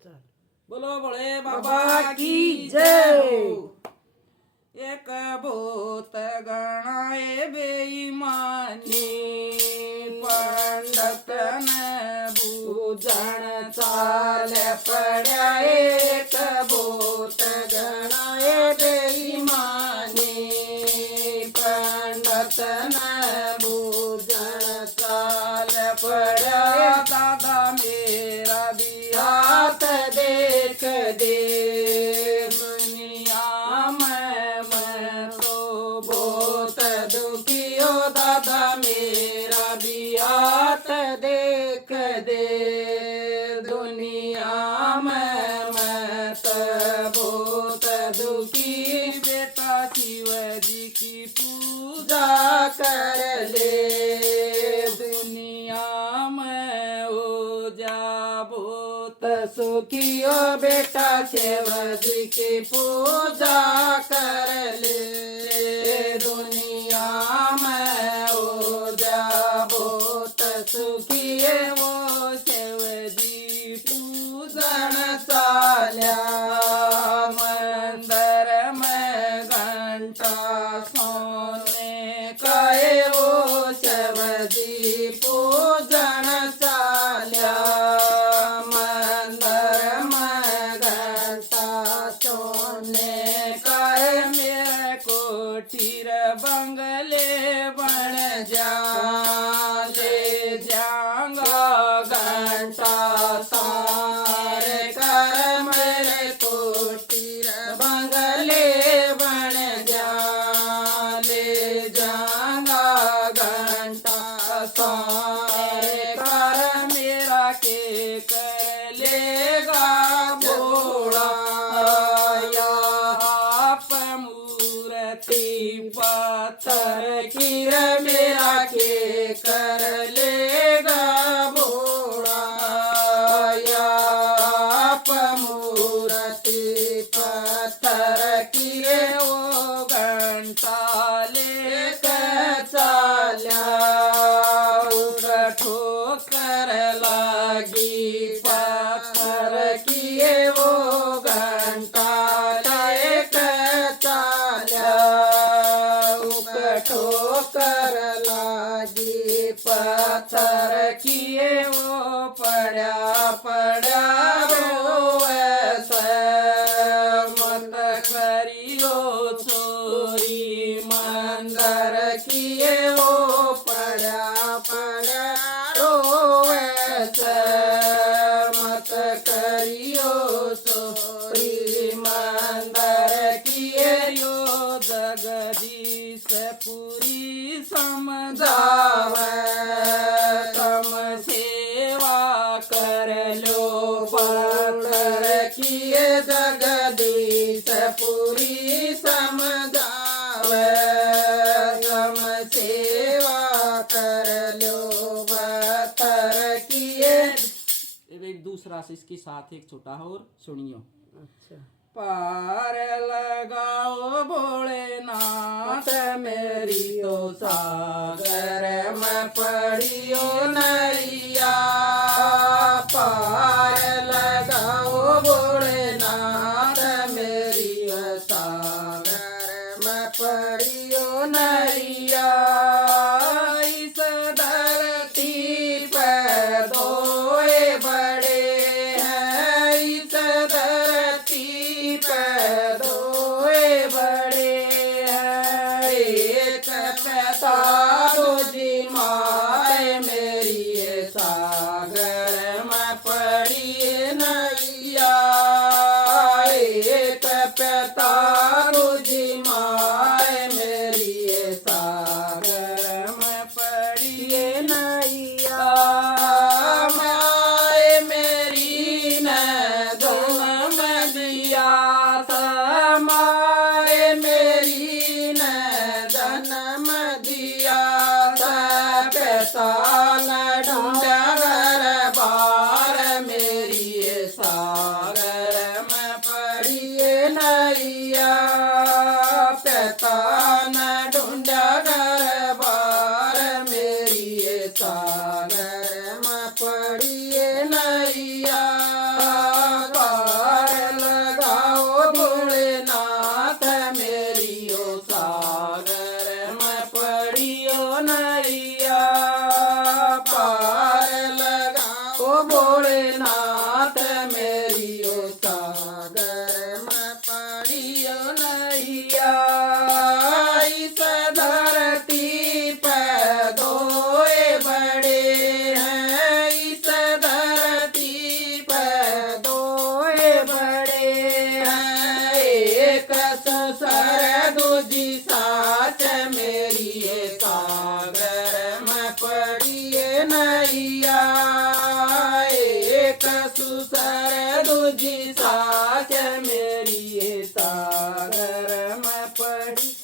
बोलो भोले बाबा की जय हो। एक भूत गणाए बेईमानी पंडित न बूझण चाल पड़ा। एक भूत गणाए बेईमानी पंडित न बूझण चाल पड़ा। दादा मेरा भी हाथ देख दे दुनिया में मैं तो बहुत दुखी हो। दादा मेरा भी हाथ देख दे दुनिया में मैं तो बहुत दुखी। बेटा शिव जी की पूजा कर ले दुनिया में हो जा बहुत सुखी हो। बेटा शिव जी की पूजा कर ले दुनिया में हो जा बहुत सुखी है। वो शिव जी पूजन चाल्या मंदिर में घंटा सोने का है। वो शिव जी पूजन चाल्या मंदिर में घंटा सोने का है। मेरे कोठीर बंगले बन जा ले जाऊंगा घंटा तार कर। मेरे कोठीर बंगले बन जा ले जाऊंगा घंटा तार कर। मेरा के कर लेगा भोला या आप मूर्ति पत्थर की रे। मेरा के कर लेगा भोला या आप मूर्ति पत्थर की रे। वो घंटा लेकर चाल्या ठोकर लागी पत्थर किए। वो घंटा लेकर चाल्या ठोकर लागी पत्थर किए। वो पड़ा पड़ा रोए से मत करियो चोरी मंदिर किए। वो पड़ा पड़ा रोए से मत करियो चोरी मंदिर किए। यो जगदीश पूरी समझावे तम सेवा कर लो पत्थर किए। जगदीश पूरी समझावे तम सेवा कर लो पत्थर किए। एक दूसरा से इसके साथ एक छोटा और सुनियो। अच्छा। पार लगाओ भोलेनाथ मेरी तो सागर में पड़ियो नैया। पार लगाओ भोलेनाथ मेरी सागर में पड़ियो नैया। इस धरती पर दोए बड़े हैं। इस धरती पर दोए बड़े हैं। एक पैसा जी माए मेरी सागर में पड़ी नैया। एक पैसा जी माए मेरी सागर में पड़ी नैया। माए मेरी ने जन्म दिया था। माए मेरी ने जन्म दिया था। पैसा न ढूंढा घर बार मेरी सागर में पड़ी नैया। पैसा न ढूंढा घर बार मेरी सागर में पड़ी नैया। भोलेनाथ मेरी ओ सागर में पड़ियो नैया इस धरती पे दोए बड़े हैं इस धरती पे दोए बड़े हैं एक ससुर दूजी सास मेरी ये सागर में पड़िए नैया एक ससुर दूजी सास मेरी ये सागर में पड़ी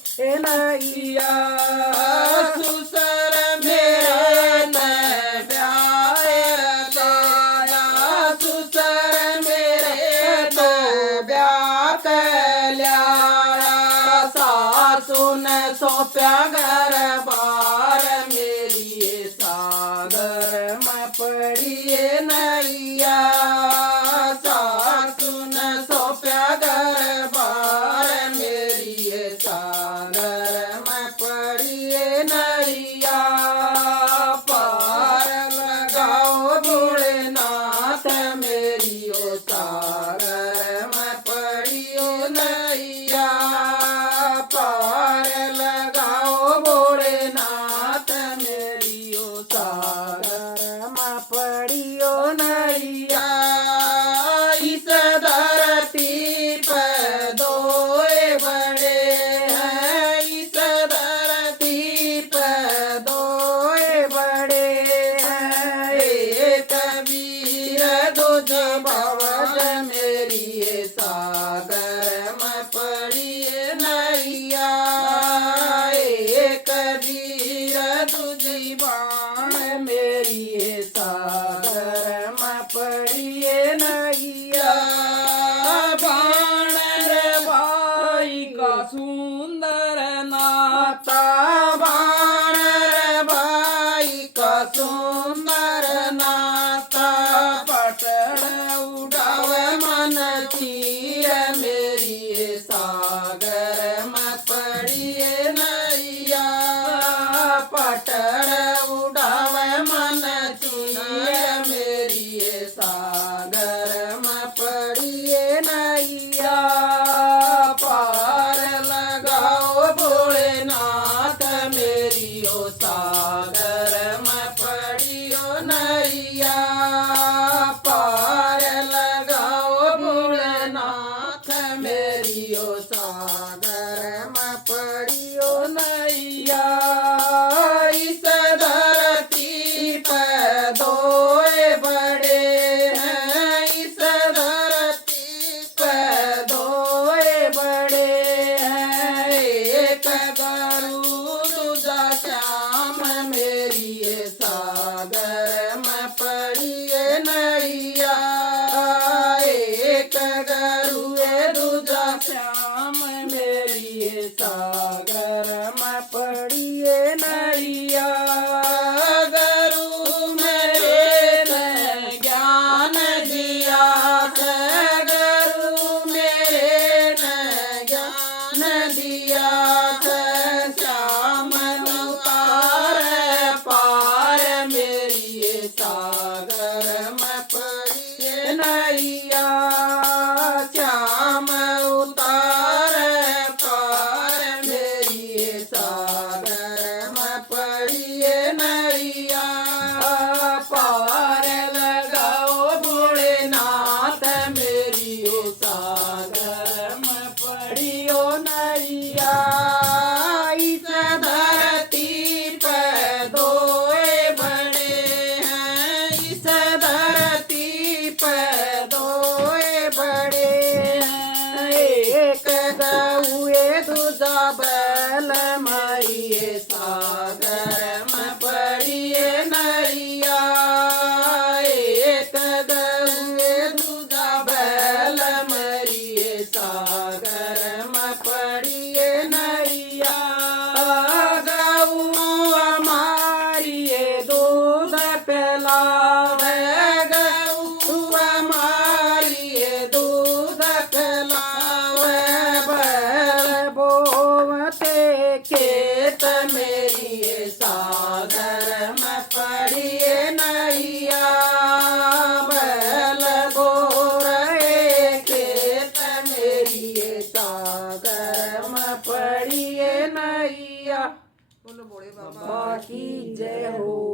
नैया ससुर मेरे ने ब्याह लाया ससुर मेरे तो ब्याह लिया सासू ने सौंपा घर बार मेरी ये सागर में पड़िए नैया सासू ने सौंपा घर बार मेरी ये सागर में पड़िए नैया पार लगाओ भोलेनाथ मेरी ओ सागर में पड़ियो नैया पार लगाओ भोलेनाथ मेरी ओ सागर में पड़ियो नैया इस धरती पे दोए बड़े हैं इस धरती पे दोए बड़े हैं एक वीर दूजा भवज मेरी ये सागर में पड़िए नैया एक वीर दूजी बाण मेरी ये सागर में पड़िए नैया बाण रे भाई का सुंदर नाता बाण रे भाई का सुंदर नाता पटड़ उड़ावे मन चीर मेरी ये सागर में पड़िए नैया पटड़ उड़ावे मन चीर मेरी ये सागर में पड़िए नैया पार लगाओ भोलेनाथ मेरी ओ सागर में पड़ियो नैया पार लगाओ भोलेनाथ मेरी ओ सागर में पड़ियो नैया इस धरती पे दोए बड़े हैं इस धरती पे दोए बड़े हैं एक गरु दूजा श्याम मेरी ये सागर में पड़िए नैया एक गरु दूजा श्याम मेरी ये सागर में पड़िए नैया गरु मेरे ने ज्ञान दिया गरु मेरे ने ज्ञान दिया श्याम उतार पार मेरी ये सागर में पड़िए नैया श्याम उतार पार मेरी ये सागर में पड़िए नैया पार लगाओ भोलेनाथ मेरी ओ सागर में पड़ियो नैया इस धरती पे दोए बड़े हैं इस धरती पे दोए बड़े हैं एक गौए दूजा बैल माइए सागर में पड़िए नैया एक गौए दूजा बैल मरिए सागर में पड़िए नैया गौ मारिए दूध पिलावे गौ मारिए दूध पिलावे बैल बोवते खेत मेरी सागर में पड़िए नैया की जय हो।